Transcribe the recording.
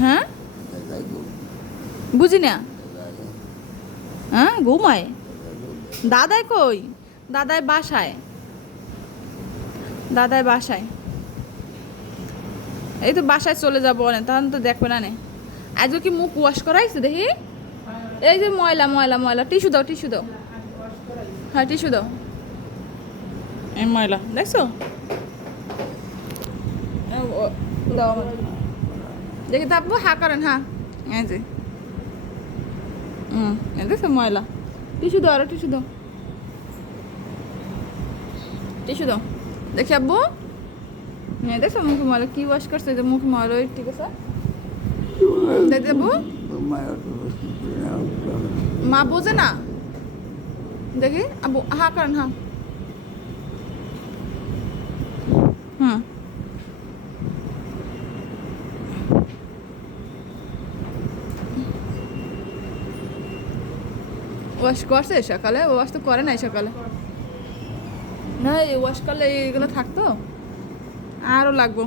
হ্যাঁ বুঝি না। হ্যাঁ ঘুমায়। দাদাই কই? দাদাই বাসায়। দাদাই বাসায়। এই তো বাসায় চলে যাবো অনেক, তখন তো দেখবে না নে। আজকে কি মুখ ওয়াশ করাইছে দেখি? এই যে ময়লা ময়লা ময়লা, টিস্যু দাও টিস্যু দাও। হ্যাঁ টিস্যু দাও। এই ময়লা দেখছো? দাও আমাকে। দেখি তো আব্বু হা করেন, হ্যাঁ এই যে দেখছো ময়লা। টিস্যু দাও, আরো টিস্যু দাও, টিস্যু দাও। দেখি আব্বু, হ্যাঁ দেখছো মুখে ময়লা কি ওয়াশ করছে, যে মুখে ময়লা। ঠিক আছে দেখি আব্বু। মা বোঝে না। দেখি আব্বু হা করেন, হ্যাঁ হুম। ওয়াশ করছে সকালে? ওয়াশ তো করে নাই সকালে। না এই ওয়াশ করলে এইগুলো থাকতো, আরও লাগবো।